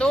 2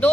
2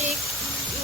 1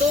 2